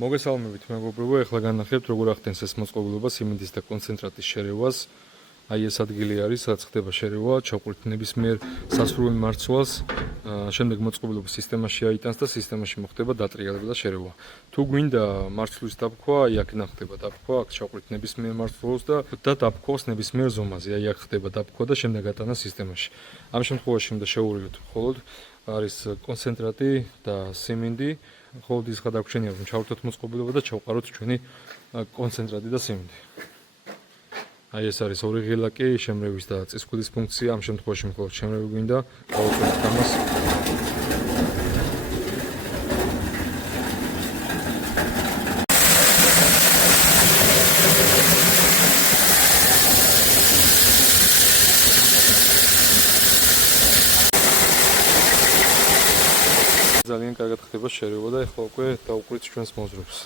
მოგესალმებით მეგობრებო, ეხლა განახლებთ როგორ ახდენს ეს მოწყობილობა სიმინდის და კონცენტრატის შერევას. აი ეს ადგილი არის, სადაც ხდება შერევა, ჩავყვრით ნებისმიერ სასრული მარცვალს, შემდეგ მოწყობილობის სისტემაში აიტანს და სისტემაში მოხდება დატრიალება და შერევა. თუ გვინდა მარცვლის დაბქვა, აი აქედან ხდება დაბქვა, აქ ჩავყვრით ნებისმიერ მარცვალს და დაბქოს ნებისმიერ ზომაზე. აი აქ ხდება დაბქვა და შემდეგ ატანა სისტემაში. ამ შემთხვევაში უნდა შევურიოთ მხოლოდ არის კონცენტრატი და სიმინდი. ხოლოდ ის გადაგვრჩენია, რომ ჩავერთოთ მოწყობილობა და ჩავყაროთ ჩვენი კონცენტრატი და სიმინდი. აი ეს არის ორი ღილაკი, შემრევის და წისქვილის ფუნქცია. ამ შემთხვევაში მხოლოდ შემრევი გვინდა, გავუწევთ ამას. ძალიან კარგად ხდება შერევა და ეხლა უკვე დავუყვრით ჩვენს მოზრებს.